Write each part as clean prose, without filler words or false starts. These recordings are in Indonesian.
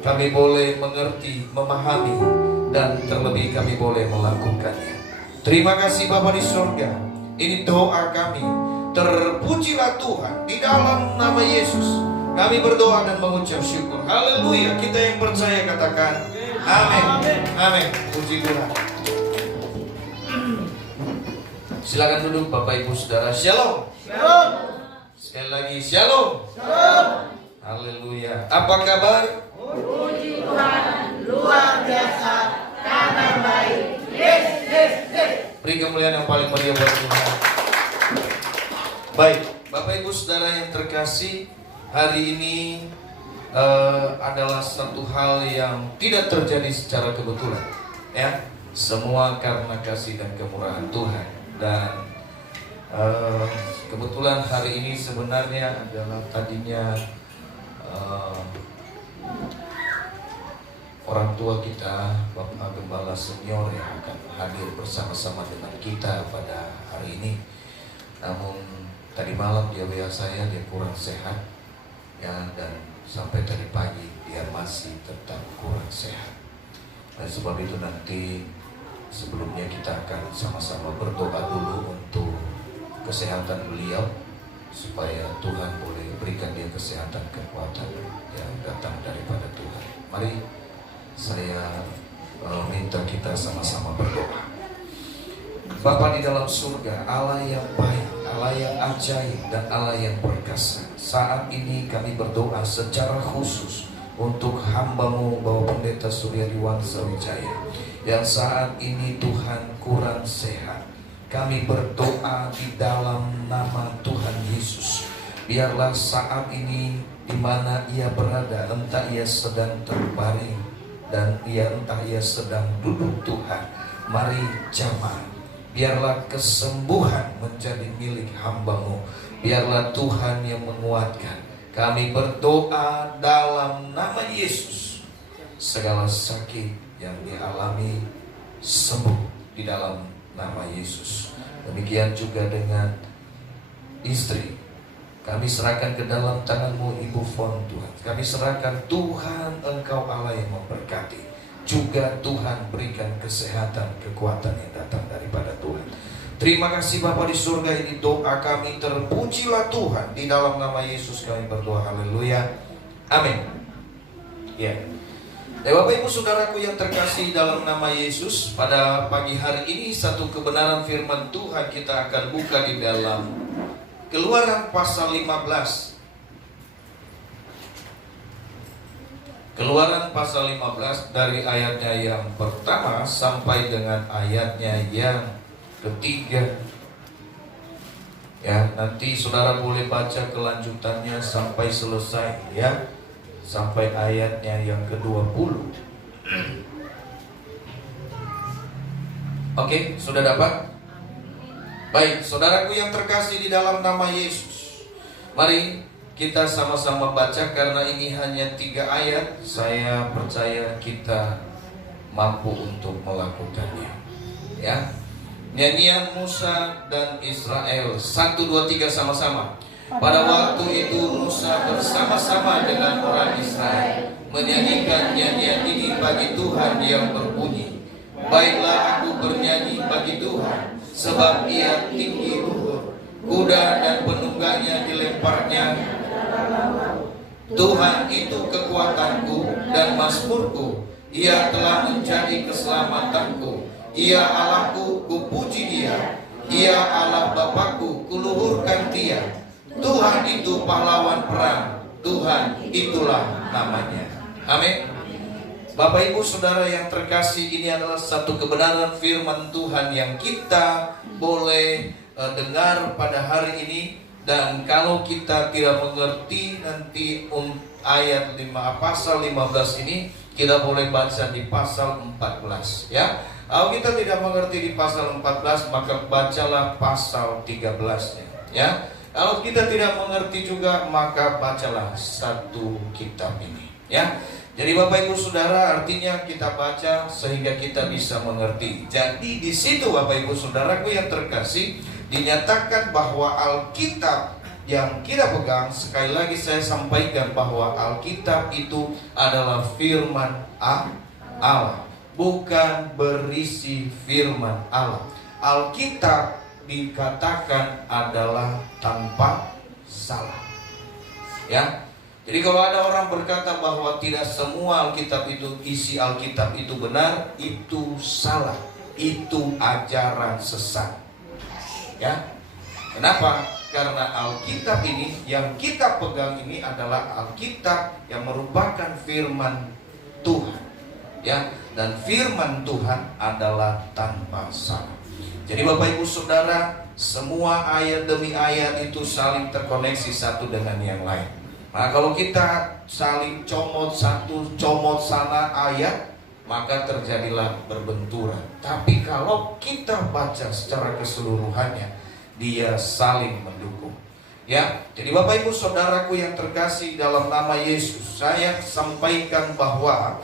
kami boleh mengerti, memahami, dan terlebih kami boleh melakukannya. Terima kasih Bapa di surga. Ini doa kami. Terpujilah Tuhan di dalam nama Yesus. Kami berdoa dan mengucap syukur. Haleluya. Kita yang percaya katakan amin. Amin. Puji Tuhan. Silakan duduk Bapak Ibu Saudara. Shalom. Shalom. Sekali lagi shalom. Shalom. Haleluya. Apa kabar? Puji Tuhan, luar biasa, kabar baik. Yes, yes, yes. Beri kemuliaan yang paling meriah buat Tuhan. Baik, Bapak Ibu Saudara yang terkasih, hari ini adalah satu hal yang tidak terjadi secara kebetulan, ya. Semua karena kasih dan kemurahan Tuhan. Dan kebetulan hari ini sebenarnya adalah tadinya orang tua kita, Bapak Gembala Senior yang akan hadir bersama-sama dengan kita pada hari ini. Namun tadi malam dia WA saya, dia kurang sehat, ya, dan sampai tadi pagi dia masih tetap kurang sehat. Dan sebab itu nanti sebelumnya kita akan sama-sama berdoa dulu untuk kesehatan beliau, supaya Tuhan boleh berikan dia kesehatan, kekuatan yang datang daripada Tuhan. Mari saya minta kita sama-sama berdoa. Bapa di dalam surga, Allah yang baik, Allah yang ajaib, dan Allah yang perkasa, saat ini kami berdoa secara khusus untuk hamba-Mu Bapak Pendeta Suryadi Sawijaya yang saat ini Tuhan kurang sehat. Kami berdoa di dalam nama Tuhan Yesus, biarlah saat ini di mana ia berada, entah ia sedang terbaring dan entah ia sedang duduk, Tuhan, mari jamah. Biarlah kesembuhan menjadi milik hamba-Mu. Biarlah Tuhan yang menguatkan. Kami berdoa dalam nama Yesus, segala sakit yang dialami sembuh di dalam nama Yesus. Demikian juga dengan istri, kami serahkan ke dalam tangan-Mu Ibu Fon, Tuhan. Kami serahkan, Tuhan, Engkau Allah yang memberkati. Juga Tuhan berikan kesehatan, kekuatan yang datang daripada Tuhan. Terima kasih Bapa di surga, ini doa kami. Terpujilah Tuhan. Di dalam nama Yesus kami berdoa. Haleluya. Amin. Ya. Bapak Ibu Saudaraku yang terkasih dalam nama Yesus, pada pagi hari ini satu kebenaran firman Tuhan kita akan buka di dalam Keluaran pasal 15. Keluaran pasal 15 dari ayatnya yang pertama sampai dengan ayatnya yang ketiga. Ya, nanti saudara boleh baca kelanjutannya sampai selesai, ya. Sampai ayatnya yang ke-20. Oke, sudah dapat? Baik, saudaraku yang terkasih di dalam nama Yesus, mari kita sama-sama baca, karena ini hanya 3 ayat. Saya percaya kita mampu untuk melakukannya, ya. Nyanyian Musa dan Israel, 1, 2, 3 sama-sama. Pada waktu itu Musa bersama-sama dengan orang Israel menyanyikan nyanyian ini bagi Tuhan yang berbunyi, baiklah aku bernyanyi bagi Tuhan, sebab ia tinggi luhur, kuda dan penunggangnya dilemparnya. Tuhan itu kekuatanku dan mazmurku, ia telah menjadi keselamatanku. Ia Allahku, kupuji dia. Ia Allah Bapakku, kuluhurkan dia. Tuhan itu pahlawan perang, Tuhan itulah namanya. Amin. Bapak Ibu Saudara yang terkasih, ini adalah satu kebenaran firman Tuhan yang kita boleh dengar pada hari ini. Dan kalau kita tidak mengerti nanti ayat 5 pasal 15 ini, kita boleh baca di pasal 14, ya. Kalau kita tidak mengerti di pasal 14, maka bacalah pasal 13-nya, ya. Kalau kita tidak mengerti juga, maka bacalah satu kitab ini, ya. Jadi Bapak Ibu Saudara, artinya kita baca sehingga kita bisa mengerti. Jadi di situ Bapak Ibu Saudaraku yang terkasih, dinyatakan bahwa Alkitab yang kita pegang, sekali lagi saya sampaikan bahwa Alkitab itu adalah firman Allah, bukan berisi firman Allah. Alkitab dikatakan adalah tanpa salah. Ya. Jadi kalau ada orang berkata bahwa tidak semua Alkitab itu, isi Alkitab itu benar, itu salah. Itu ajaran sesat. Ya. Kenapa? Karena Alkitab ini yang kita pegang ini adalah Alkitab yang merupakan firman Tuhan. Ya, dan firman Tuhan adalah tanpa salah. Jadi Bapak Ibu Saudara, semua ayat demi ayat itu saling terkoneksi satu dengan yang lain. Nah, kalau kita saling comot satu, comot sana ayat, maka terjadilah berbenturan. Tapi kalau kita baca secara keseluruhannya, dia saling mendukung. Ya, jadi Bapak Ibu Saudaraku yang terkasih dalam nama Yesus, saya sampaikan bahwa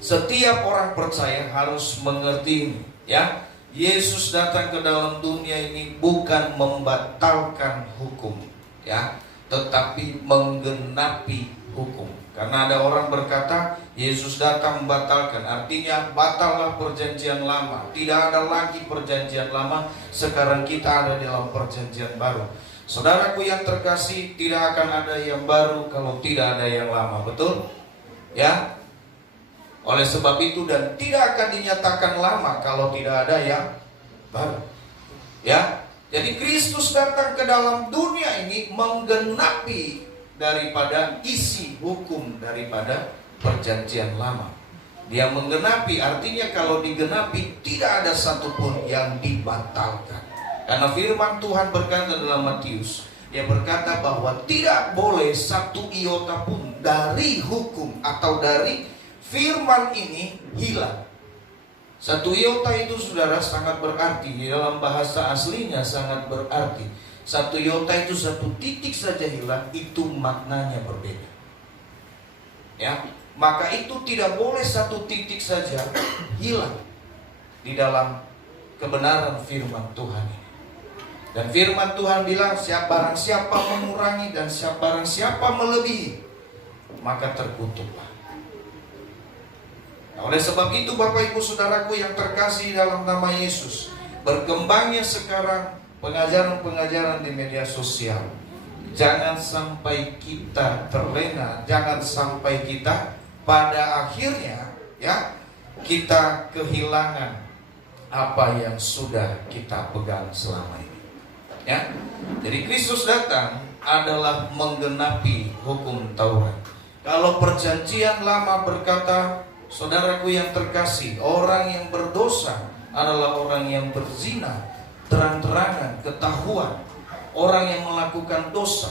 setiap orang percaya harus mengerti ini. Ya, Yesus datang ke dalam dunia ini bukan membatalkan hukum, ya, tetapi menggenapi hukum. Karena ada orang berkata Yesus datang membatalkan, artinya batallah perjanjian lama, tidak ada lagi perjanjian lama, sekarang kita ada dalam perjanjian baru. Saudaraku yang terkasih, tidak akan ada yang baru kalau tidak ada yang lama, betul? Ya. Oleh sebab itu, dan tidak akan dinyatakan lama kalau tidak ada yang baru. Ya. Jadi Kristus datang ke dalam dunia ini menggenapi daripada isi hukum daripada perjanjian lama. Dia menggenapi, artinya kalau digenapi tidak ada satupun yang dibatalkan. Karena firman Tuhan berkata dalam Matius, dia berkata bahwa tidak boleh satu iota pun dari hukum atau dari firman ini hilang. Satu iota itu saudara sangat berarti, di dalam bahasa aslinya sangat berarti. Satu iota itu satu titik saja hilang, itu maknanya berbeda. Ya, maka itu tidak boleh satu titik saja hilang di dalam kebenaran firman Tuhan ini. Dan firman Tuhan bilang, barang siapa mengurangi dan barang siapa melebihi, maka terkutuklah. Nah, oleh sebab itu Bapak Ibu Saudaraku yang terkasih dalam nama Yesus, berkembangnya sekarang pengajaran-pengajaran di media sosial. Jangan sampai kita terlena, jangan sampai kita pada akhirnya ya kita kehilangan apa yang sudah kita pegang selama ini. Ya. Jadi Kristus datang adalah menggenapi hukum Taurat. Kalau perjanjian lama berkata, saudaraku yang terkasih, orang yang berdosa adalah orang yang berzina, terang-terangan, ketahuan, orang yang melakukan dosa.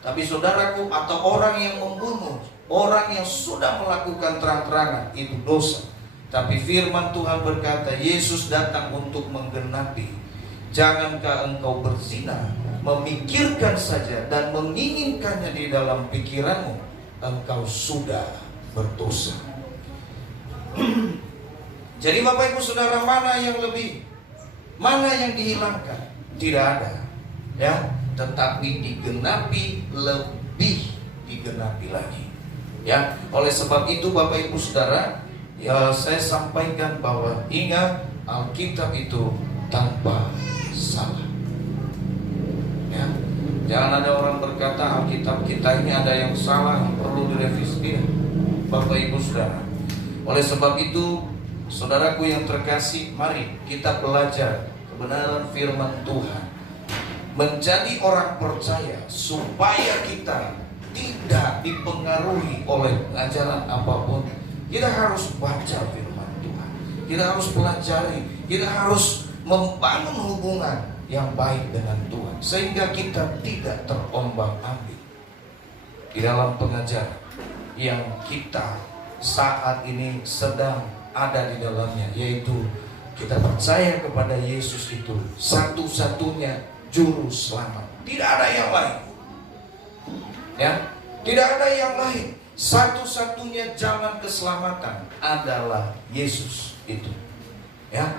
Tapi saudaraku, atau orang yang membunuh, orang yang sudah melakukan terang-terangan, itu dosa. Tapi firman Tuhan berkata, Yesus datang untuk menggenapi. Jangankah engkau berzina, memikirkan saja dan menginginkannya di dalam pikiranmu, engkau sudah berdosa. Jadi Bapak Ibu Saudara, mana yang lebih? Mana yang dihilangkan? Tidak ada, ya. Tetapi digenapi, lebih digenapi lagi, ya. Oleh sebab itu Bapak Ibu Saudara, ya, saya sampaikan bahwa ingat, Alkitab itu tanpa salah, ya. Jangan ada orang berkata Alkitab kita ini ada yang salah, yang perlu direvisi. Tidak, Bapak Ibu Saudara. Oleh sebab itu, saudaraku yang terkasih, mari kita belajar kebenaran firman Tuhan, menjadi orang percaya, supaya kita tidak dipengaruhi oleh ajaran apapun. Kita harus baca firman Tuhan, kita harus pelajari, kita harus membangun hubungan yang baik dengan Tuhan, sehingga kita tidak terombang-ambing di dalam pengajaran yang kita saat ini sedang ada di dalamnya, yaitu kita percaya kepada Yesus itu satu-satunya juru selamat. Tidak ada yang lain, ya, tidak ada yang lain. Satu-satunya jalan keselamatan adalah Yesus itu, ya.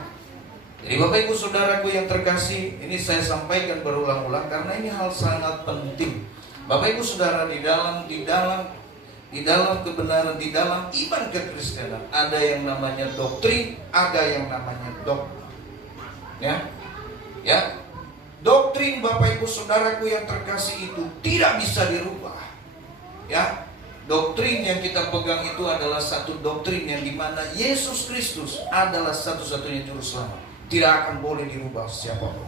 Jadi Bapak Ibu Saudaraku yang terkasih, ini saya sampaikan berulang-ulang karena ini hal sangat penting. Bapak Ibu Saudara, di dalam kebenaran, di dalam iman kekristenan ada yang namanya doktrin, ada yang namanya dogma. Ya. Doktrin Bapak Ibu Saudaraku yang terkasih itu tidak bisa dirubah. Ya. Doktrin yang kita pegang itu adalah satu doktrin yang dimana Yesus Kristus adalah satu-satunya juru selamat. Tidak akan boleh dirubah siapapun.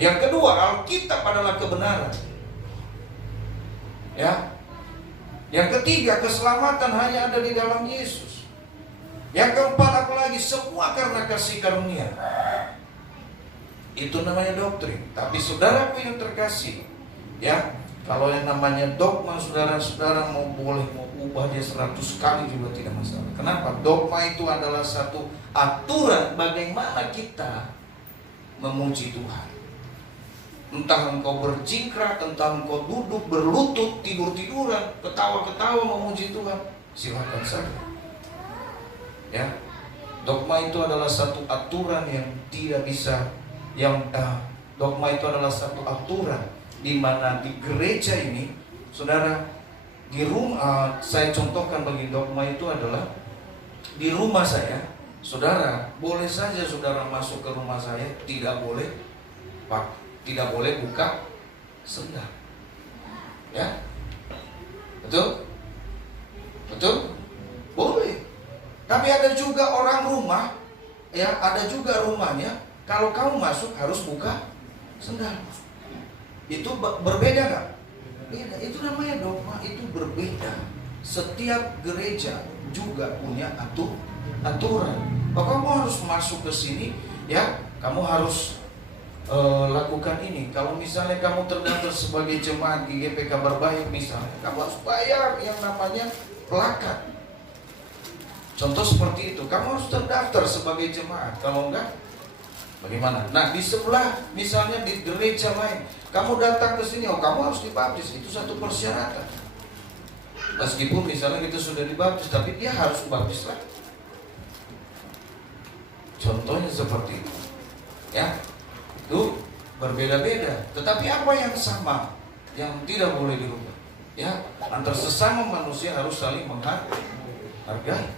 Yang kedua, Alkitab adalah kebenaran. Ya. Yang ketiga, keselamatan hanya ada di dalam Yesus. Yang keempat, apalagi semua karena kasih karunia. Itu namanya doktrin. Tapi saudaraku yang terkasih, ya, kalau yang namanya dogma, saudara-saudara mau ubah dia 100 kali juga tidak masalah. Kenapa? Dogma itu adalah satu aturan bagaimana kita memuji Tuhan. Entah engkau berjingkrak, entah engkau duduk, berlutut, tidur-tiduran, ketawa-ketawa memuji Tuhan, silakan saja. Ya, dogma itu adalah satu aturan yang tidak bisa, dogma itu adalah satu aturan di mana di gereja ini, saudara, di rumah, saya contohkan bagi dogma itu adalah di rumah saya, saudara, boleh saja saudara masuk ke rumah saya, tidak boleh buka sendal. Ya. Betul? Boleh. Tapi ada juga orang rumah, ya, ada juga rumahnya, kalau kamu masuk harus buka sendal. Itu berbeda nggak? Beda. Itu namanya dogma, itu berbeda. Setiap gereja juga punya aturan. Oh, kamu harus masuk ke sini, ya, kamu harus lakukan ini. Kalau misalnya kamu terdaftar sebagai jemaat di GP Kabar Baik misalnya, kamu harus bayar yang namanya pelakat. Contoh seperti itu, kamu harus terdaftar sebagai jemaat. Kalau enggak, bagaimana? Nah, di sebelah misalnya di gereja lain, kamu datang ke sini, kamu harus dibaptis. Itu satu persyaratan. Meskipun misalnya kita sudah dibaptis, tapi dia harus baptis lagi. Contohnya seperti itu. Ya. Itu berbeda-beda. Tetapi apa yang sama, yang tidak boleh dirubah? Ya, antar sesama manusia harus saling menghargai.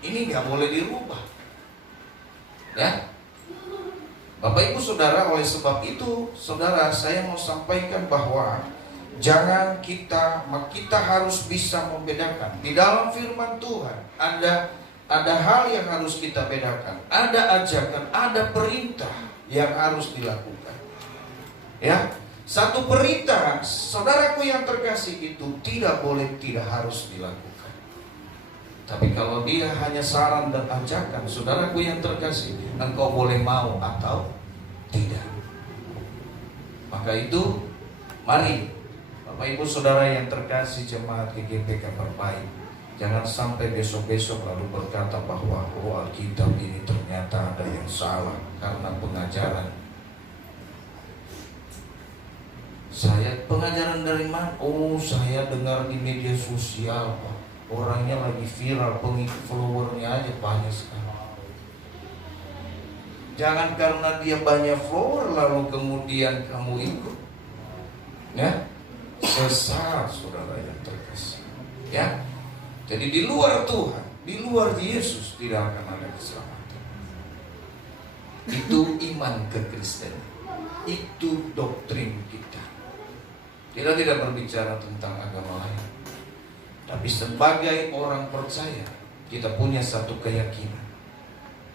Ini nggak boleh dirubah. Ya, Bapak Ibu Saudara, oleh sebab itu, saudara, saya mau sampaikan bahwa jangan kita harus bisa membedakan di dalam firman Tuhan. Ada hal yang harus kita bedakan, ada ajakan, ada perintah yang harus dilakukan. Ya, satu perintah, saudaraku yang terkasih, itu tidak boleh, tidak harus dilakukan. Tapi kalau dia hanya saran dan ajakan, saudaraku yang terkasih, engkau boleh mau atau tidak. Maka itu, mari Bapak Ibu Saudara yang terkasih jemaat GGP Kabar Baik, jangan sampai besok-besok lalu berkata bahwa Alkitab ini ternyata ada yang salah karena pengajaran. Saya pengajaran dari mana? Saya dengar di media sosial, Pak. Orangnya lagi viral, pengikut followernya aja banyak sekali. Jangan karena dia banyak follower lalu kemudian kamu ikut. Ya, sesat saudara yang terkasih. Ya. Jadi di luar Tuhan, di luar Yesus tidak akan ada keselamatan. Itu iman kekristenan. Itu doktrin kita. Kita tidak berbicara tentang agama lain. Tapi sebagai orang percaya, kita punya satu keyakinan.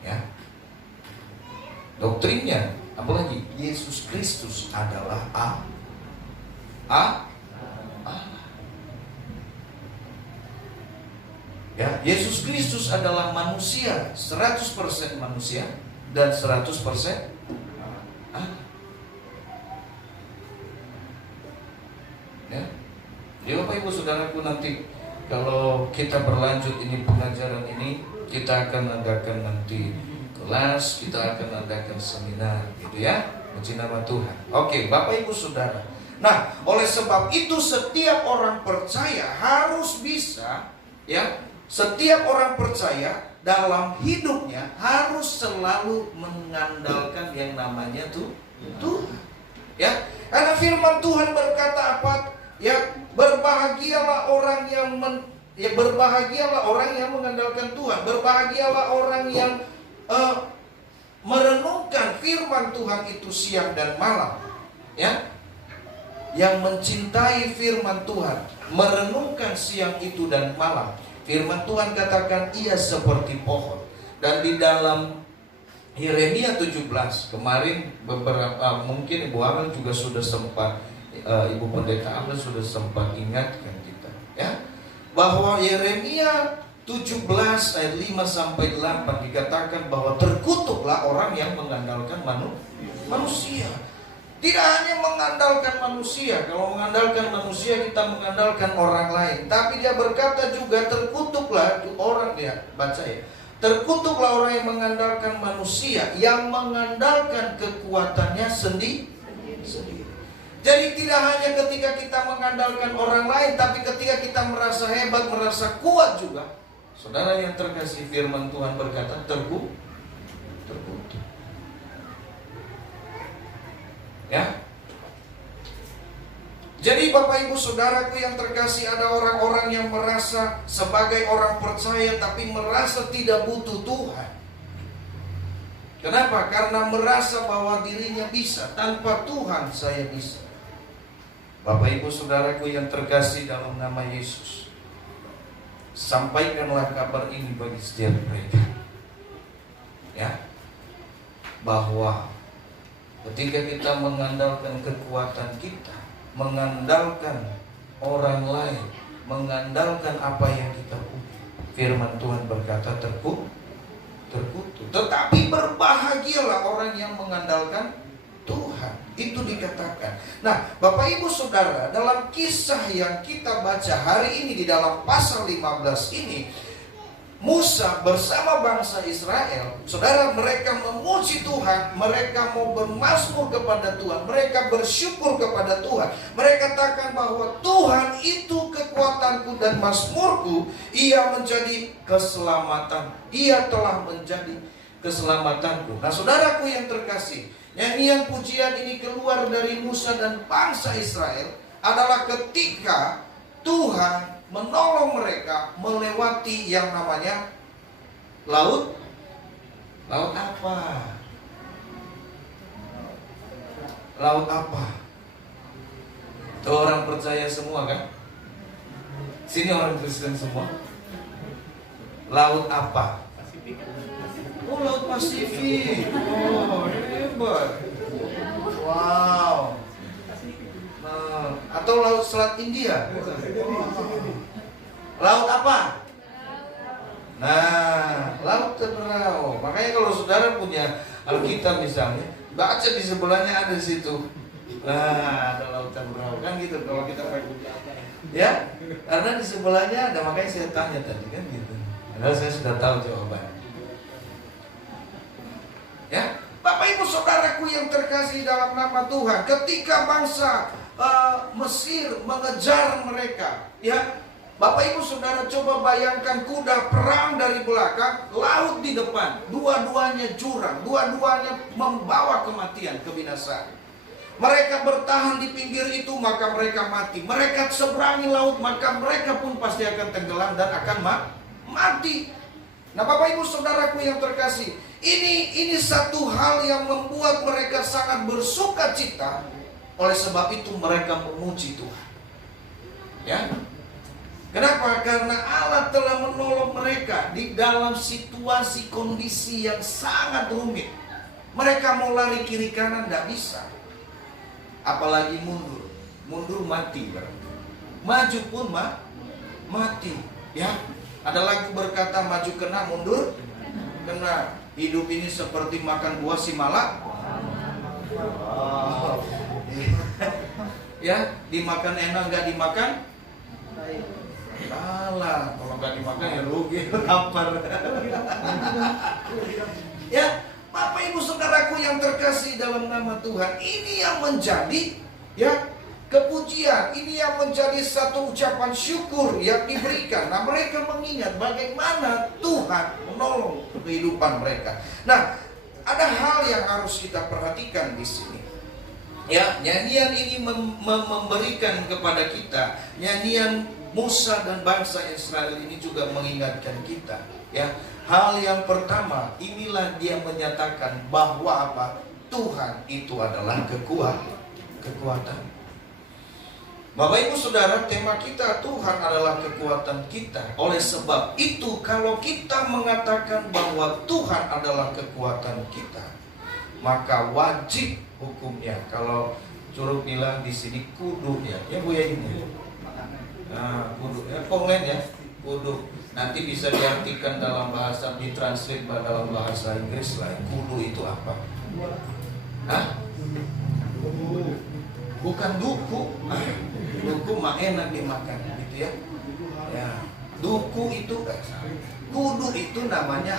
Ya. Doktrinnya, apalagi Yesus Kristus adalah Allah. Ya, Yesus Kristus adalah manusia, 100% manusia dan 100% Allah. Ya. Jadi Bapak Ibu Saudaraku, nanti kalau kita berlanjut ini pengajaran ini, kita akan adakan nanti kelas, kita akan adakan seminar, gitu ya. Puji nama Tuhan. Oke, Bapak Ibu Saudara. Nah, oleh sebab itu setiap orang percaya harus bisa, ya, setiap orang percaya dalam hidupnya harus selalu mengandalkan yang namanya Tuhan. Ya, karena firman Tuhan berkata apa? Ya, berbahagialah orang yang berbahagialah orang yang mengandalkan Tuhan. Berbahagialah orang yang merenungkan firman Tuhan itu siang dan malam. Ya, yang mencintai firman Tuhan, merenungkan siang itu dan malam. Firman Tuhan katakan ia seperti pohon. Dan di dalam Yeremia 17 kemarin beberapa mungkin Ibu Amel juga sudah sempat Ibu Pendeta Amel sudah sempat ingatkan kita, ya, bahwa Yeremia 17 ayat 5 sampai 8 dikatakan bahwa terkutuklah orang yang mengandalkan manusia. Tidak hanya mengandalkan manusia. Kalau mengandalkan manusia kita mengandalkan orang lain. Tapi dia berkata juga terkutuklah orang, ya baca ya. Terkutuklah orang yang mengandalkan manusia, yang mengandalkan kekuatannya sendiri. Jadi tidak hanya ketika kita mengandalkan orang lain, tapi ketika kita merasa hebat, merasa kuat juga. Saudara yang terkasih, firman Tuhan berkata terkutuk. Ya. Jadi Bapak Ibu Saudaraku yang terkasih, ada orang-orang yang merasa sebagai orang percaya tapi merasa tidak butuh Tuhan. Kenapa? Karena merasa bahwa dirinya bisa, tanpa Tuhan saya bisa. Bapak Ibu Saudaraku yang terkasih dalam nama Yesus, sampaikanlah kabar ini bagi setiap mereka, ya, bahwa ketika kita mengandalkan kekuatan kita, mengandalkan orang lain, mengandalkan apa yang kita punya, firman Tuhan berkata terkutuk. Tetapi berbahagialah orang yang mengandalkan Tuhan. Itu dikatakan. Nah, Bapak Ibu Saudara, dalam kisah yang kita baca hari ini di dalam pasal 15 ini, Musa bersama bangsa Israel, saudara, mereka memuji Tuhan, mereka mau bermazmur kepada Tuhan, mereka bersyukur kepada Tuhan. Mereka katakan bahwa Tuhan itu kekuatanku dan mazmurku, ia menjadi keselamatan, ia telah menjadi keselamatanku. Nah, saudaraku yang terkasih, nyanyian pujian ini keluar dari Musa dan bangsa Israel adalah ketika Tuhan menolong mereka melewati yang namanya laut apa? Laut apa? Itu orang percaya semua kan? Sini orang Kristen semua. Laut apa? Oh, Laut Pasifik. Oh, hebat. Wow. Atau Laut Selat India. Laut apa? Nah, Laut Teberau. Makanya kalau saudara punya Alkitab misalnya, baca di sebelahnya ada di situ. Nah, ada Laut Teberau kan gitu kalau kita pakai. Ya, karena di sebelahnya ada, makanya saya tanya tadi kan gitu. Karena saya sudah tahu jawabannya. Ya, Bapak Ibu Saudaraku yang terkasih dalam nama Tuhan, ketika bangsa Mesir mengejar mereka, ya, Bapak Ibu Saudara coba bayangkan kuda perang dari belakang, laut di depan, dua-duanya jurang, dua-duanya membawa kematian, kebinasaan. Mereka bertahan di pinggir itu maka mereka mati. Mereka seberangi laut maka mereka pun pasti akan tenggelam dan akan mati. Nah, Bapak Ibu Saudaraku yang terkasih, ini satu hal yang membuat mereka sangat bersuka cita. Oleh sebab itu mereka memuji Tuhan. Ya. Kenapa? Karena Allah telah menolong mereka di dalam situasi kondisi yang sangat rumit. Mereka mau lari kiri kanan tidak bisa. Apalagi mundur. Mundur mati. Maju pun mati. Ya. Ada lagu berkata maju kena, mundur kena. Hidup ini seperti makan buah si malak. Oh. Ya, dimakan enak nggak dimakan? Salah, kalau nggak dimakan ya rugi, lapar. Ya, Bapak Ibu Saudaraku yang terkasih dalam nama Tuhan, ini yang menjadi ya kepujian pujian, ini yang menjadi satu ucapan syukur yang diberikan. Nah, mereka mengingat bagaimana Tuhan menolong kehidupan mereka. Nah, ada hal yang harus kita perhatikan di sini. Ya, nyanyian ini memberikan kepada kita, nyanyian Musa dan bangsa Israel ini juga mengingatkan kita. Ya, hal yang pertama, inilah dia menyatakan bahwa apa? Tuhan itu adalah kekuatan. Bapak Ibu Saudara, tema kita Tuhan adalah kekuatan kita. Oleh sebab itu, kalau kita mengatakan bahwa Tuhan adalah kekuatan kita, maka wajib hukumnya. Kalau Curug bilang di sini kudu ya Bu ya ini. Nah, kudu ya, komen ya, kudu. Nanti bisa diartikan dalam bahasa, ditranslate dalam bahasa Inggris lah. Kudu itu apa? Hah? Bukan duku. Duku mah enak dimakan gitu ya. Ya, duku itu kudu itu namanya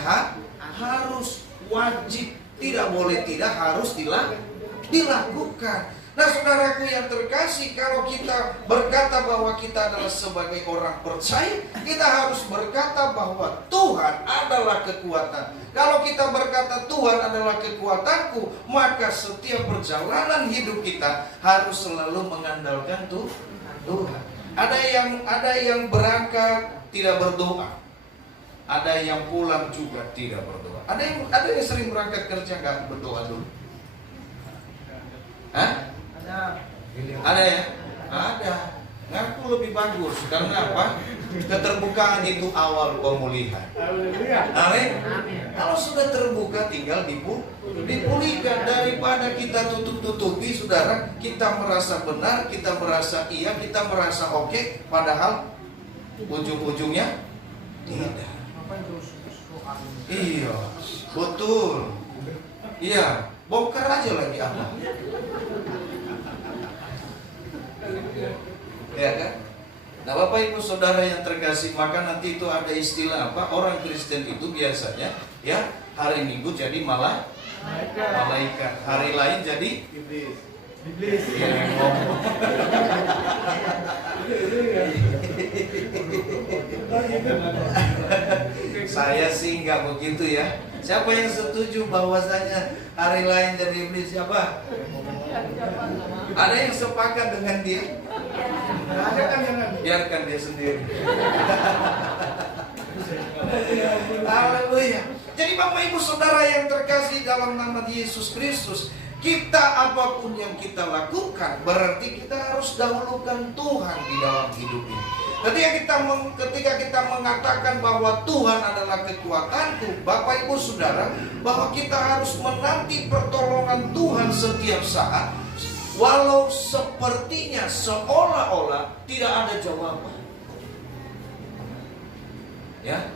harus, wajib, tidak boleh tidak, harus dilakukan. Nah, saudaraku yang terkasih, kalau kita berkata bahwa kita adalah sebagai orang percaya, kita harus berkata bahwa Tuhan adalah kekuatan. Kalau kita berkata Tuhan adalah kekuatanku, maka setiap perjalanan hidup kita harus selalu mengandalkan Tuhan. Ada yang berangkat tidak berdoa, ada yang pulang juga tidak berdoa. Ada yang sering berangkat kerja nggak berdoa dulu. Hah? Ada ya? Ada. Ngaku lebih bagus. Karena apa? Keterbukaan itu awal pemulihan. Amin. Kalau sudah terbuka, tinggal dipulihkan. Daripada kita tutup-tutupi, saudara, kita merasa benar, kita merasa iya, kita merasa oke, padahal ujung-ujungnya tidak. Iya, betul. Iya, bongkar aja lagi apa? Ya kan? Nah, Bapak Ibu Saudara yang terkasih, maka nanti itu ada istilah apa? Orang Kristen itu biasanya ya hari Minggu jadi malaikat, hari lain jadi iblis. Ya, ngomong. Saya sih nggak begitu ya. Siapa yang setuju bahwasanya hari lain jadi iblis? Siapa? Ada yang sepakat dengan dia? Ada kan yang biarkan dia sendiri. Haleluya. Jadi Bapak Ibu Saudara yang terkasih dalam nama Yesus Kristus, kita apapun yang kita lakukan berarti kita harus dahulukan Tuhan di dalam hidup ini. Ketika kita mengatakan bahwa Tuhan adalah kekuatanku, Bapak Ibu Saudara, bahwa kita harus menanti pertolongan Tuhan setiap saat, walau sepertinya seolah-olah tidak ada jawaban. Ya,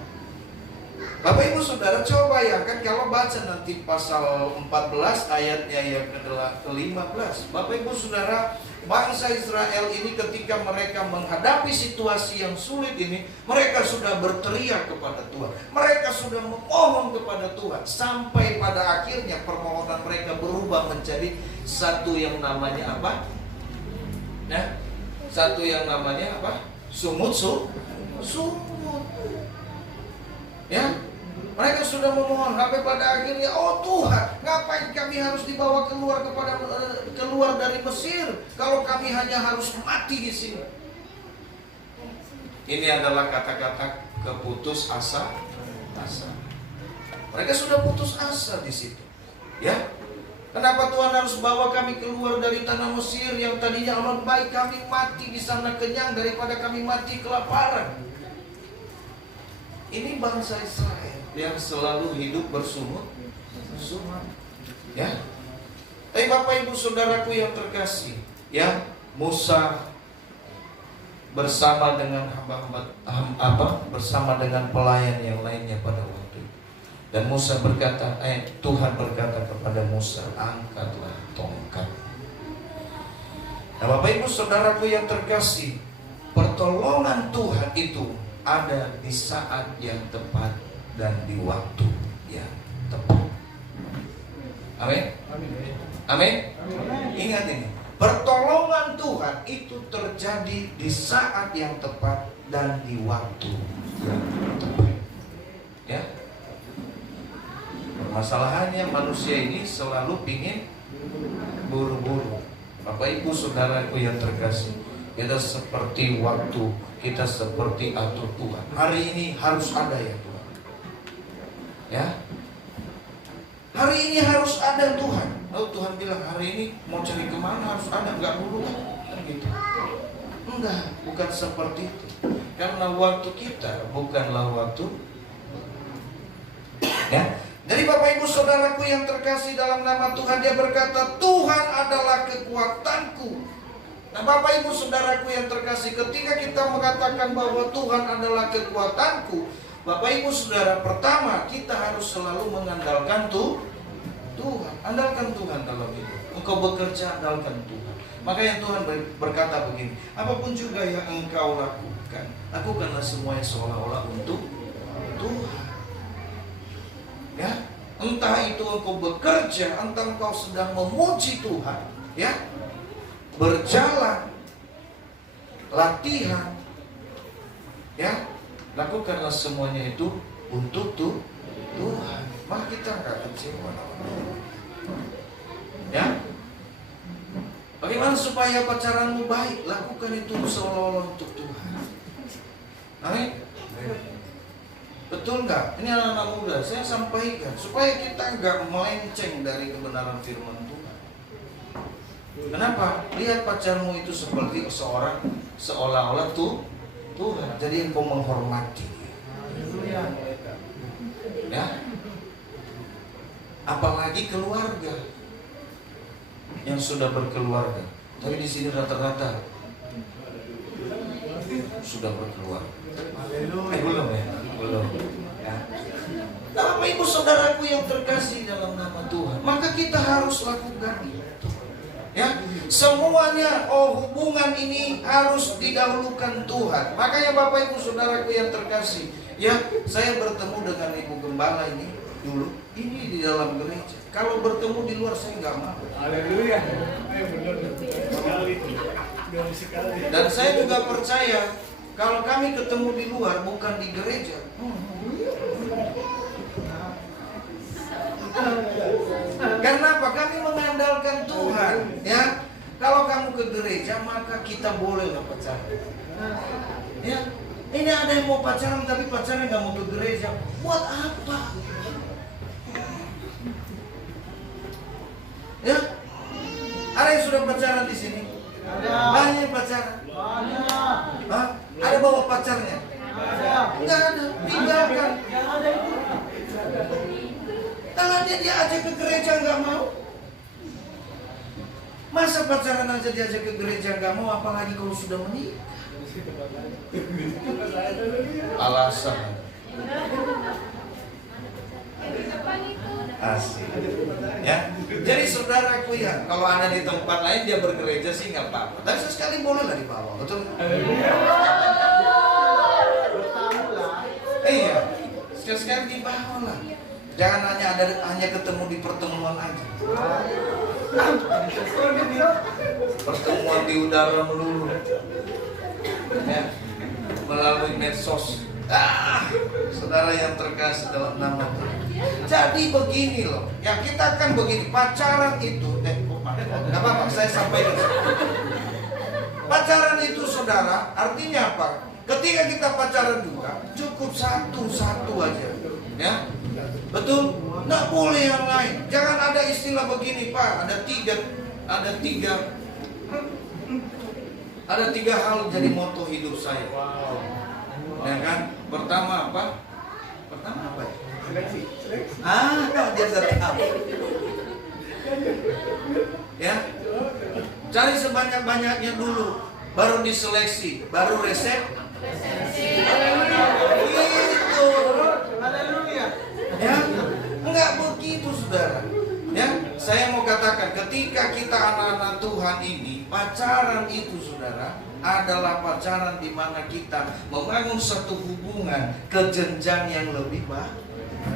Bapak Ibu Saudara, coba bayangkan kalau baca nanti pasal 14 ayatnya yang ke-15. Bapak Ibu Saudara, bangsa Israel ini ketika mereka menghadapi situasi yang sulit ini, mereka sudah berteriak kepada Tuhan, mereka sudah memohon kepada Tuhan, sampai pada akhirnya permohonan mereka berubah menjadi satu yang namanya apa? Nah, satu yang namanya apa? Sumut. Ya, mereka sudah memohon sampai pada akhirnya, oh Tuhan, ngapain kami harus dibawa keluar dari Mesir kalau kami hanya harus mati di sini? Ini adalah kata-kata keputus asa. Mereka sudah putus asa di situ. Ya, kenapa Tuhan harus bawa kami keluar dari tanah Mesir yang tadinya aman baik, kami mati di sana kenyang daripada kami mati kelaparan. Ini bangsa Israel yang selalu hidup bersumut. Ya. Tapi Bapak Ibu Saudaraku yang terkasih, ya, Musa bersama dengan bersama dengan pelayan yang lainnya pada waktu itu. Dan Musa berkata, Tuhan berkata kepada Musa, angkatlah tongkat. Nah, Bapak Ibu Saudaraku yang terkasih, pertolongan Tuhan itu ada di saat yang tepat dan di waktu yang tepat. Amin. Amin. Ingat ini, Pertolongan Tuhan itu terjadi di saat yang tepat dan di waktu yang tepat. Ya. Permasalahannya manusia ini selalu pingin buru-buru. Bapak Ibu Saudaraku yang terkasih, kita seperti waktu, kita seperti atur Tuhan. Hari ini harus ada ya Tuhan. Ya. Hari ini harus ada Tuhan. Lalu Tuhan bilang hari ini mau cari kemana harus ada, nggak buru kan gitu. Enggak, bukan seperti itu. Karena waktu kita bukanlah waktu. Ya. Jadi Bapak Ibu Saudaraku yang terkasih dalam nama Tuhan, dia berkata Tuhan adalah kekuatanku. Nah Bapak Ibu Saudaraku yang terkasih, ketika kita mengatakan bahwa Tuhan adalah kekuatanku, Bapak Ibu Saudara, pertama kita harus selalu mengandalkan Tuhan. Andalkan Tuhan dalam hidup. Engkau bekerja, andalkan Tuhan. Makanya Tuhan berkata begini, apapun juga yang engkau lakukanlah semuanya seolah-olah untuk Tuhan. Ya, entah itu engkau bekerja, entah engkau sedang memuji Tuhan, ya, berjalan, latihan, ya, lakukanlah semuanya itu untuk Tuhan. Maka kita nggak kecewa. Ya, bagaimana supaya pacaranmu baik? Lakukan itu seolah-olah untuk Tuhan. Amin. Betul nggak? Ini anak-anak muda, saya sampaikan supaya kita nggak melenceng dari kebenaran firman Tuhan. Kenapa? Lihat pacarmu itu seperti seorang seolah-olah Tuhan. Jadi engkau menghormati. Ya. Apalagi keluarga yang sudah berkeluarga. Tapi di sini rata-rata sudah berkeluarga. Belum ya? Belum. Ya. Nah, Bapak Ibu Saudaraku yang terkasih dalam nama Tuhan, maka kita harus lakukan itu. Ya, semuanya hubungan ini harus didahulukan Tuhan. Makanya Bapak Ibu Saudaraku yang terkasih, ya, saya bertemu dengan Ibu Gembala ini dulu, ini di dalam gereja. Kalau bertemu di luar saya nggak mau. Haleluya. Dan saya juga percaya kalau kami ketemu di luar bukan di gereja. Karena apa? Kami mengandalkan Tuhan, ya. Kalau kamu ke gereja maka kita bolehlah pacaran. Ya. Ini ada yang mau pacaran tapi pacarnya nggak mau ke gereja. Buat apa? Ya. Ada yang sudah pacaran di sini? Banyak yang pacaran. Hah? Ada bawa pacarnya? Enggak ada. Tinggalkan. Kalau dia diajak ke gereja nggak mau. Masa pacaran aja diajak ke gereja nggak mau, apalagi kalau sudah menikah. Alasan. Asik. Ya. Jadi saudaraku ya, kalau ada di tempat lain dia bergereja sih nggak apa-apa. Tapi sesekali boleh lah dibawa, betul? Iya. Sekali-sekali dibawa lah. Jangan hanya ketemu di pertemuan aja. Pertemuan di udara melulu. Ya. Melalui medsos. Saudara yang terkasih dalam nama Tuhan. Jadi begini loh, ya kita kan begini, pacaran itu, nggak apa-apa, saya sampaikan. Pacaran itu saudara, artinya apa? Ketika kita pacaran juga, cukup satu aja, ya, betul? Nggak boleh yang lain. Jangan ada istilah begini Pak, ada tiga hal jadi moto hidup saya. Ya kan? Pertama apa? Ya? Seleksi. Dia tetap. Ya. Cari sebanyak-banyaknya dulu, baru diseleksi, baru resep. Itu. Haleluya. Ya. Enggak begitu, saudara. Ya, saya mau katakan ketika kita anak-anak Tuhan ini, pacaran itu saudara adalah pacaran di mana kita membangun satu hubungan ke jenjang yang lebih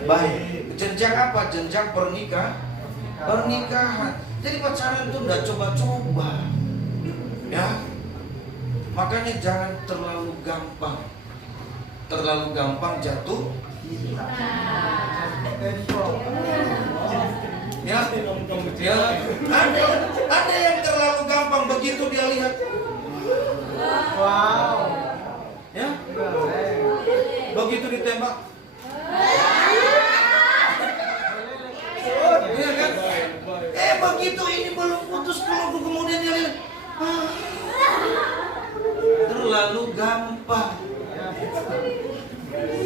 baik. Jenjang apa? Jenjang pernikahan. Jadi pacaran itu udah coba-coba. Ya. Makanya jangan terlalu gampang. Terlalu gampang jatuh. Ya, ya. Ada yang terlalu gampang begitu dia lihat. Wow. Ya. Begitu ditembak. Iya kan? Begitu ini belum putus kemudian dia lihat. Terlalu gampang.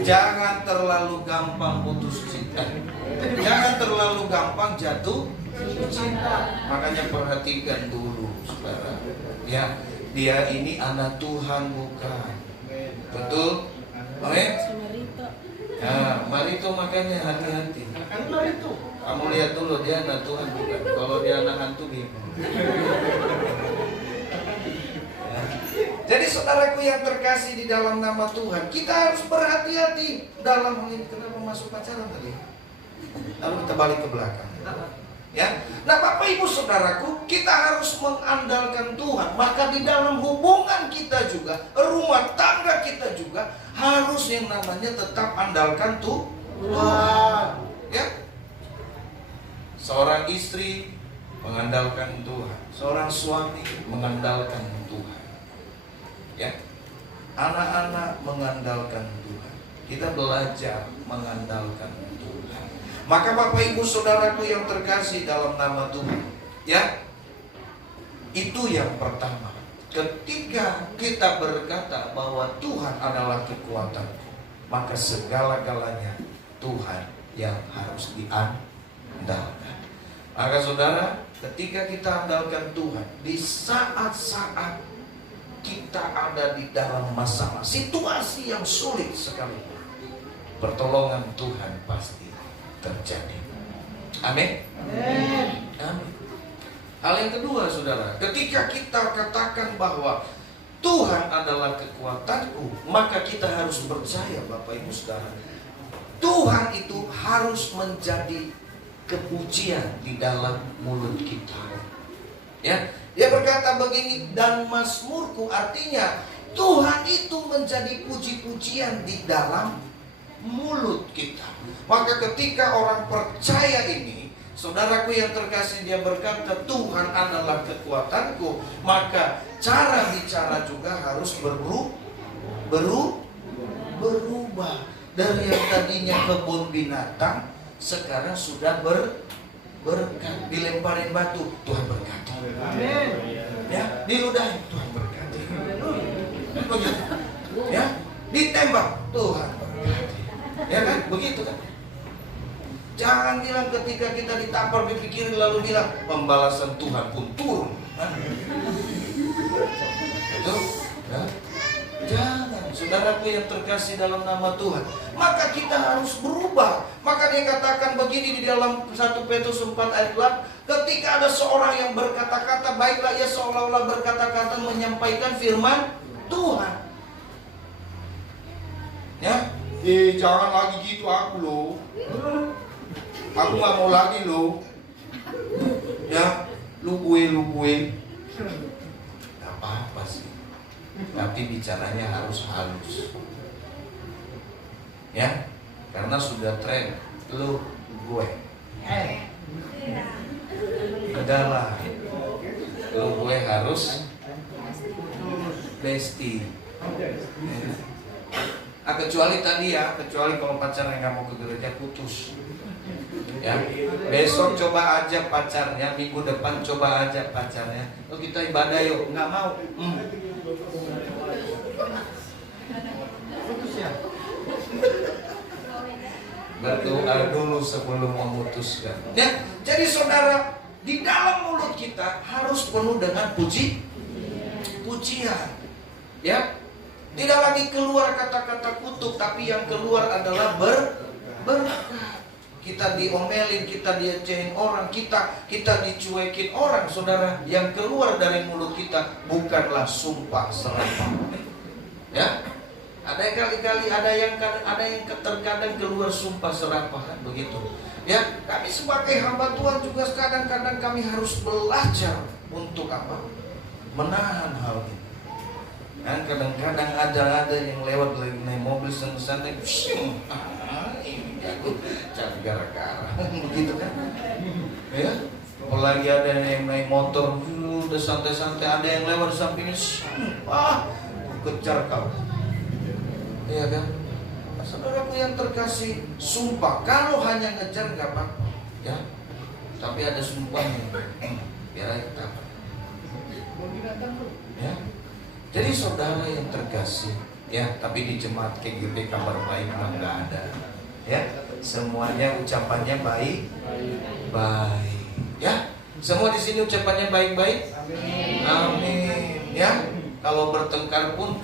Jangan terlalu gampang putus cinta. Jangan terlalu gampang jatuh cinta. Makanya perhatikan dulu, saudara. Ya, dia ini anak Tuhan bukan? Betul? Amin. Ya, Marito makanya hati-hati. Kamu lihat dulu dia anak Tuhan bukan? Kalau dia anak hantu bingung. Jadi saudaraku yang terkasih di dalam nama Tuhan, kita harus berhati-hati dalam hal ini. Kenapa masuk pacaran tadi? Lalu kita balik ke belakang. Ya, nah Bapak Ibu Saudaraku, kita harus mengandalkan Tuhan. Maka di dalam hubungan kita juga, rumah tangga kita juga harus yang namanya tetap andalkan Tuhan. Ya, seorang istri mengandalkan Tuhan, seorang suami mengandalkan Tuhan. Ya, anak-anak mengandalkan Tuhan. Kita belajar mengandalkan Tuhan. Maka Bapak Ibu Saudaraku yang terkasih dalam nama Tuhan, ya, itu yang pertama. Ketika kita berkata bahwa Tuhan adalah kekuatanku, maka segala-galanya Tuhan yang harus diandalkan. Maka saudara, ketika kita andalkan Tuhan, di saat-saat kita ada di dalam masalah, situasi yang sulit sekali, pertolongan Tuhan pasti terjadi. Amin. Amin. Hal yang kedua, saudara, ketika kita katakan bahwa Tuhan adalah kekuatanku, maka kita harus percaya, Bapak Ibu Saudara, Tuhan itu harus menjadi kepujian di dalam mulut kita. Ya, dia berkata begini, dan mazmurku, artinya Tuhan itu menjadi puji-pujian di dalam mulut kita. Maka ketika orang percaya ini, saudaraku yang terkasih, dia berkata Tuhan adalah kekuatanku, maka cara bicara juga harus berubah. Dari yang tadinya kebun binatang, sekarang sudah berkat. Dilemparin batu, Tuhan berkati. Ya, diludahin, Tuhan berkati. Ya, ditembak, Tuhan berkati. Ya kan, begitu kan? Jangan bilang ketika kita ditampar dipikirin lalu bilang pembalasan Tuhan pun turun. Betul? Ya? Jangan, saudaraku yang terkasih dalam nama Tuhan. Maka kita harus berubah. Maka dia katakan begini di dalam 1 Petrus 4 ayat 8, ketika ada seorang yang berkata-kata, baiklah ia seolah-olah berkata-kata menyampaikan firman Tuhan. Ya, jangan lagi gitu aku loh. Aku gak mau lagi loh. Ya, lu gue. Gak apa-apa sih. Tapi bicaranya harus halus. Ya, karena sudah tren lu gue. Enggak lah. Lu gue harus bestie. Kecuali tadi ya, kecuali kalau pacarnya nggak mau ke gereja, putus. Ya, besok coba aja pacarnya, minggu depan coba aja pacarnya. Oh kita ibadah yuk, nggak mau. Putus ya. Berdoa dulu sebelum memutuskan. Ya, jadi saudara, di dalam mulut kita harus penuh dengan pujian. Ya. Tidak lagi keluar kata-kata kutuk, tapi yang keluar adalah berkat. Kita diomelin, kita diecehin orang, kita dicuekin orang, saudara. Yang keluar dari mulut kita bukanlah sumpah serapah. Ya, Ada yang kali-kali ada yang terkadang keluar sumpah serapah kan begitu. Ya, kami sebagai hamba Tuhan juga kadang-kadang kami harus belajar untuk apa? Menahan hal ini. Kan kadang-kadang ada yang lewat lagi naik mobil santai, ini aku cari gara-gara, begitu kan? Ya, apalagi ada yang naik motor, udah santai-santai, ada yang lewat sampingnya, kejar kau. Iya kan? Saudaraku yang terkasih, sumpah kalau hanya ngejar nggak apa-apa, ya. Tapi ada sumpahnya, biar aja apa? Ya. Jadi saudara yang terkasih, ya. Tapi di jemaat KGP kabar baik mah nggak ada, ya. Semuanya ucapannya baik, ya. Semua di sini ucapannya baik-baik. Amin. Ya. Kalau bertengkar pun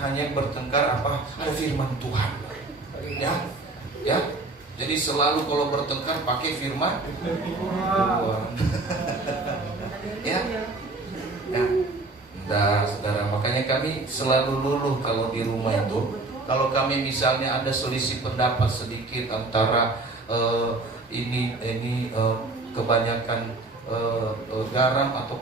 hanya bertengkar apa? Ada firman Tuhan. Ya. Jadi selalu kalau bertengkar pakai firman Tuhan. Ya. Nah, saudara, makanya kami selalu luluh kalau di rumah itu. Kalau kami misalnya ada selisih pendapat sedikit antara kebanyakan garam atau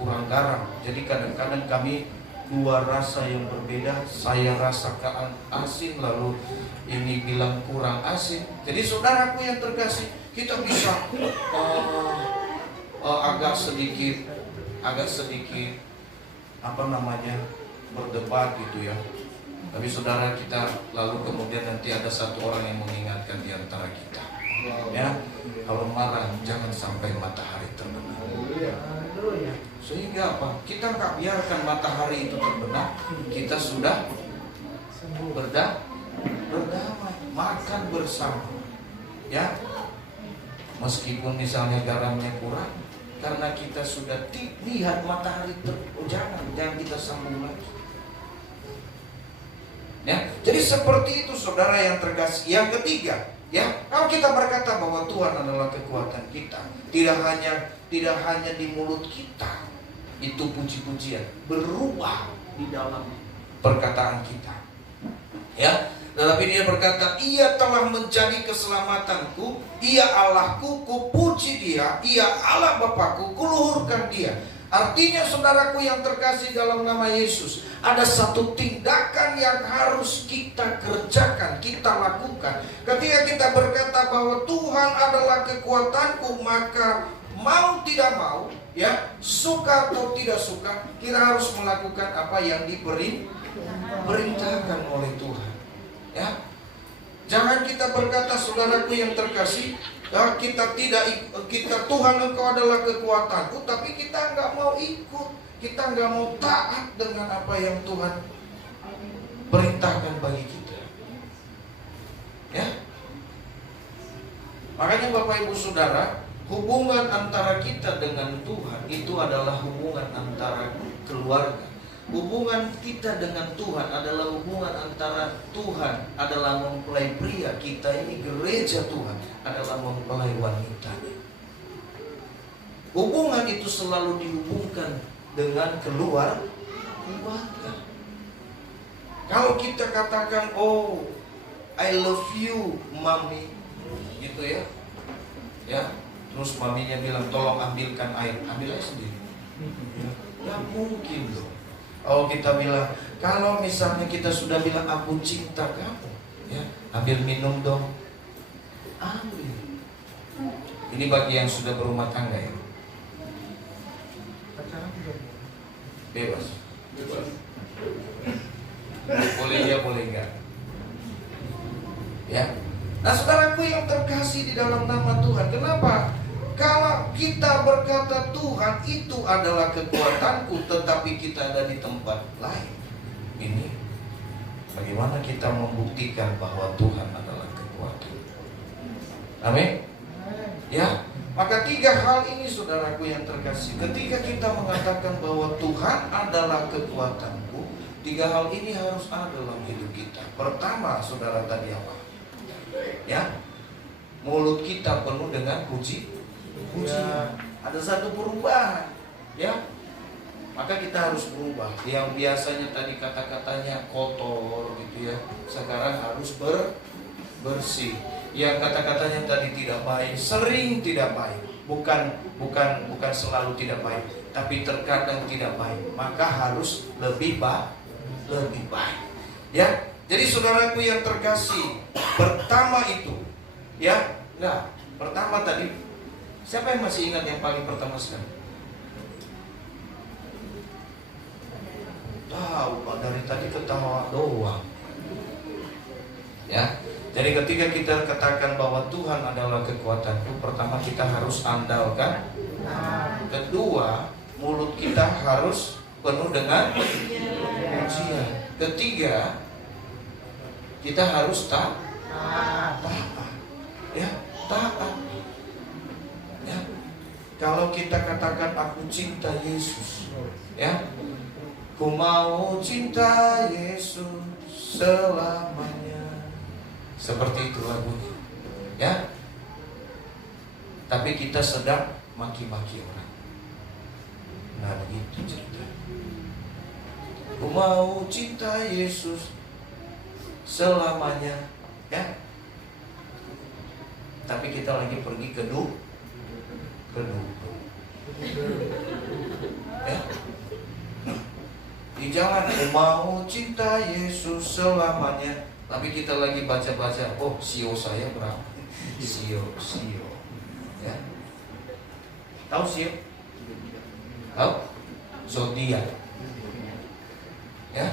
kurang garam. Jadi kadang-kadang kami dua rasa yang berbeda, saya rasakan asin lalu ini bilang kurang asin. Jadi saudaraku yang terkasih, kita bisa agak sedikit berdebat gitu ya. Tapi saudara, kita lalu kemudian nanti ada satu orang yang mengingatkan di antara kita, ya, kalau marah jangan sampai matahari terbenam. Sehingga apa? Kita nggak biarkan matahari itu terbenam, kita sudah berdamai, makan bersama, ya. Meskipun misalnya garamnya kurang, karena kita sudah lihat matahari jangan kita sambung lagi. Ya, jadi seperti itu saudara yang terkasih. Yang ketiga, ya, kalau kita berkata bahwa Tuhan adalah kekuatan kita, tidak hanya di mulut kita itu puji-pujian, berubah di dalam perkataan kita. Ya, tetapi dia berkata, Ia telah menjadi keselamatanku, Ia Allahku, kupuji Dia, Ia Allah Bapakku, kuluhurkan Dia. Artinya saudaraku yang terkasih dalam nama Yesus, ada satu tindakan yang harus kita kerjakan, kita lakukan. Ketika kita berkata bahwa Tuhan adalah kekuatanku, maka mau tidak mau, ya, suka atau tidak suka, kita harus melakukan apa yang diperintahkan oleh Tuhan. Ya, jangan kita berkata saudaraku yang terkasih, kita Tuhan Engkau adalah kekuatanku, tapi kita nggak mau ikut, kita nggak mau taat dengan apa yang Tuhan perintahkan bagi kita. Ya, makanya Bapak Ibu Saudara, hubungan antara kita dengan Tuhan itu adalah hubungan antara keluarga. Hubungan kita dengan Tuhan adalah hubungan antara Tuhan adalah mempelai pria, kita ini gereja Tuhan adalah mempelai wanita. Hubungan itu selalu dihubungkan dengan keluarga. Kalau kita katakan, oh, I love you, mami, gitu ya, ya, terus maminya bilang tolong ambilkan air, ambil air sendiri. Ya mungkin loh. Oh, kita bilang, kalau misalnya kita sudah bilang aku cinta kamu, ya, ambil minum dong. Ambil. Ini bagi yang sudah berumah tangga ya. Bebas. Boleh ya, boleh enggak. Ya. Nah, saudaraku yang terkasih di dalam nama Tuhan, kenapa? Kalau kita berkata Tuhan itu adalah kekuatanku, tetapi kita ada di tempat lain, ini bagaimana kita membuktikan bahwa Tuhan adalah kekuatan? Amin. Ya, maka tiga hal ini saudaraku yang terkasih, ketika kita mengatakan bahwa Tuhan adalah kekuatanku, tiga hal ini harus ada dalam hidup kita. Pertama, saudara tadi apa? Ya, mulut kita penuh dengan pujian. Ada satu perubahan, ya. Maka kita harus berubah. Yang biasanya tadi kata-katanya kotor gitu ya, sekarang harus bersih. Yang kata-katanya tadi tidak baik, sering tidak baik. Bukan selalu tidak baik, tapi terkadang tidak baik. Maka harus lebih baik. Ya. Jadi saudaraku yang terkasih, pertama itu ya, pertama tadi, siapa yang masih ingat yang paling pertama sekali? Tahu Pak, dari tadi ketawa doang. Ya. Jadi ketika kita katakan bahwa Tuhan adalah kekuatanku, pertama kita harus andalkan. Kedua, mulut kita harus penuh dengan pujian. Ketiga, kita harus taat. Ya, taat. Ya. Kalau kita katakan aku cinta Yesus, ya, ku mau cinta Yesus selamanya. Seperti itu lagunya. Ya. Tapi kita sedang maki-maki orang. Nah, begitu cerita. Ku mau cinta Yesus selamanya, ya. Tapi kita lagi pergi ke dukun. Ya. Di jalan, aku mau cinta Yesus selamanya. Tapi kita lagi baca-baca, oh sio saya berapa? Sio. Ya. Tahu sio? Tahu? Zodiak. Ya.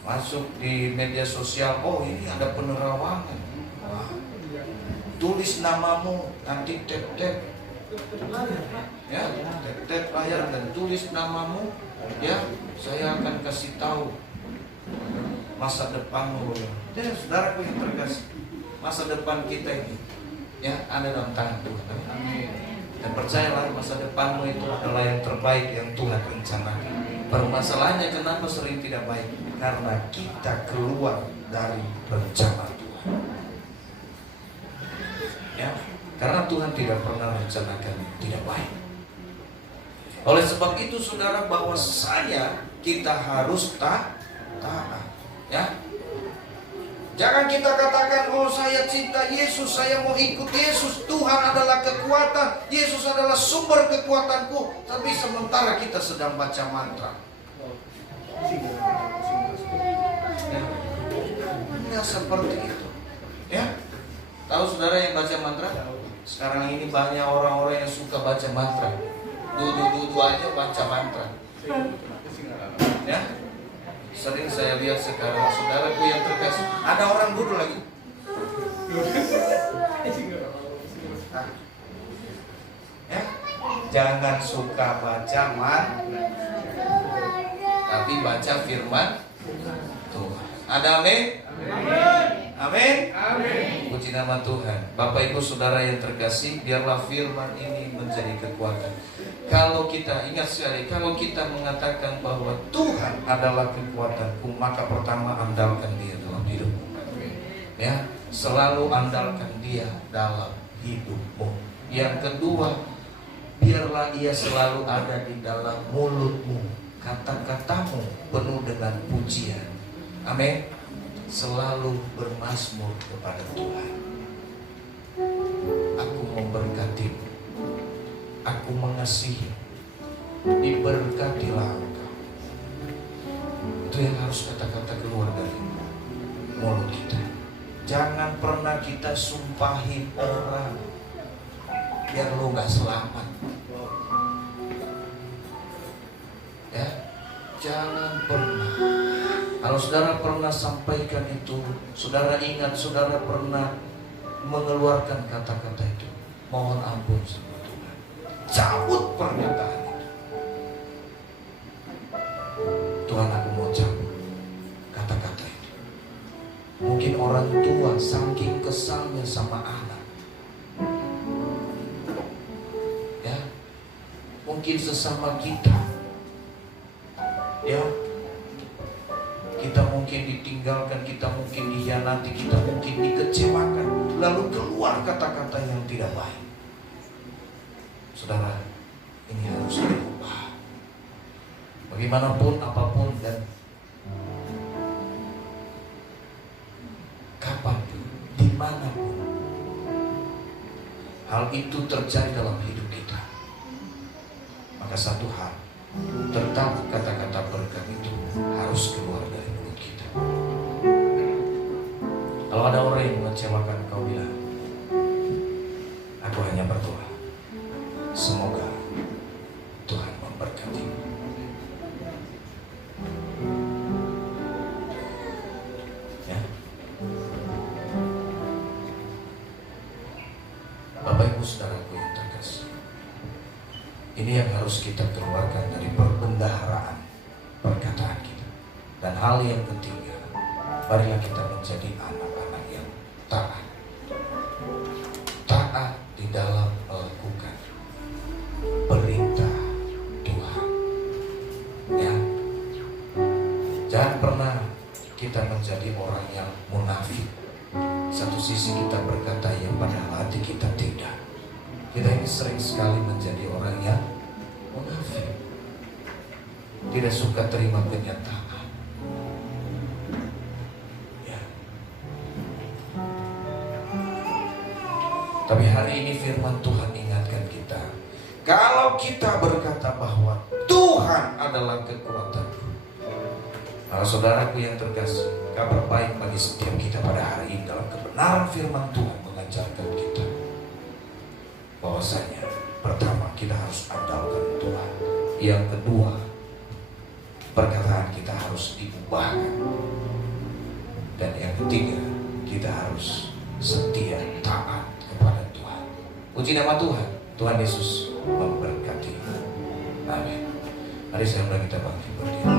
Masuk di media sosial, oh ini ada penerawangan. Wah. Tulis namamu, nanti tap-tap. Ya, tap-tap layar dan tulis namamu. Ya, saya akan kasih tahu masa depanmu. Ya, saudaraku yang terkasih, masa depan kita ini ya ada dalam tangan Tuhan. Amin. Dan percayalah, masa depanmu itu adalah yang terbaik yang Tuhan rencanakan. Permasalahannya kenapa sering tidak baik? Karena kita keluar dari rencana Tuhan. Ya, karena Tuhan tidak pernah rencanakan tidak baik. Oleh sebab itu saudara, bahwa kita harus taat. Ya. Jangan kita katakan, oh saya cinta Yesus, saya mau ikut Yesus, Tuhan adalah kekuatan, Yesus adalah sumber kekuatanku. Tapi sementara kita sedang baca mantra. Ya, seperti itu. Ya. Tahu saudara yang baca mantra? Sekarang ini banyak orang-orang yang suka baca mantra. Dudu aja baca mantra. Ya. Sering saya lihat sekarang, saudaraku yang terkasih, ada orang duduk lagi. Ya. Jangan suka baca mantra, tapi baca firman Tuhan. Ada amin? Amin. Puji nama Tuhan. Bapak Ibu Saudara yang terkasih, biarlah firman ini menjadi kekuatan. Kalau kita ingat sekali, kalau kita mengatakan bahwa Tuhan adalah kekuatanku, maka pertama andalkan Dia dalam hidupmu. Ya, selalu andalkan Dia dalam hidupmu. Yang kedua, biarlah Ia selalu ada di dalam mulutmu. Kata-katamu penuh dengan pujian. Amin. Selalu bermazmur kepada Tuhan. Aku memberkatimu, aku mengasihi, diberkatilah engkau. Itu yang harus kata-kata keluar dari mulut kita. Jangan pernah kita sumpahin orang biar lo gak selamat. Ya, jangan pernah. Kalau saudara pernah sampaikan itu, saudara ingat, saudara pernah mengeluarkan kata-kata itu, mohon ampun sama Tuhan. Cabut pernyataan itu. Tuhan, aku mau cabut kata-kata itu. Mungkin orang tua saking kesalnya sama anak, ya, mungkin sesama kita, ya, kita mungkin ditinggalkan, kita mungkin dikhianati, kita mungkin dikecewakan, lalu keluar kata-kata yang tidak baik. Saudara, ini harus diubah. Bagaimanapun, apapun, dan kapanpun, dimanapun hal itu terjadi dalam hidup kita, maka satu hal, tetap kata-kata berkat itu harus keluar dari mulut kita. Kalau ada orang yang mengecewakan, kau bilang, aku hanya berdoa, semoga Tuhan memberkati. Ya. Bapak Ibu Saudaraku yang terkasih, ini yang harus kita keluarkan dari perbendaharaan perkataan kita. Dan hal yang ketiga, marilah kita menjadi anak-anak yang taat. Taat di dalam melakukan perintah Tuhan. Ya. Jangan pernah kita menjadi orang yang munafik. Satu sisi kita berkata yang padahal hati kita tidak. Kita ini sering sekali menjadi orang yang munafik, tidak suka terima kenyataan. Ya. Tapi hari ini firman Tuhan ingatkan kita, kalau kita berkata bahwa Tuhan adalah kekuatanku. Nah, saudaraku yang terkasih, kabar baik bagi setiap kita pada hari ini dalam kebenaran firman Tuhan mengajarkan kita bahwasanya pertama kita harus andalkan Tuhan. Yang kedua, perkataan kita harus diubahkan. Dan yang ketiga, kita harus setia taat kepada Tuhan. Puji nama Tuhan. Tuhan Yesus memberkati. Amin. Mari saya undang kita bangkit berdiri.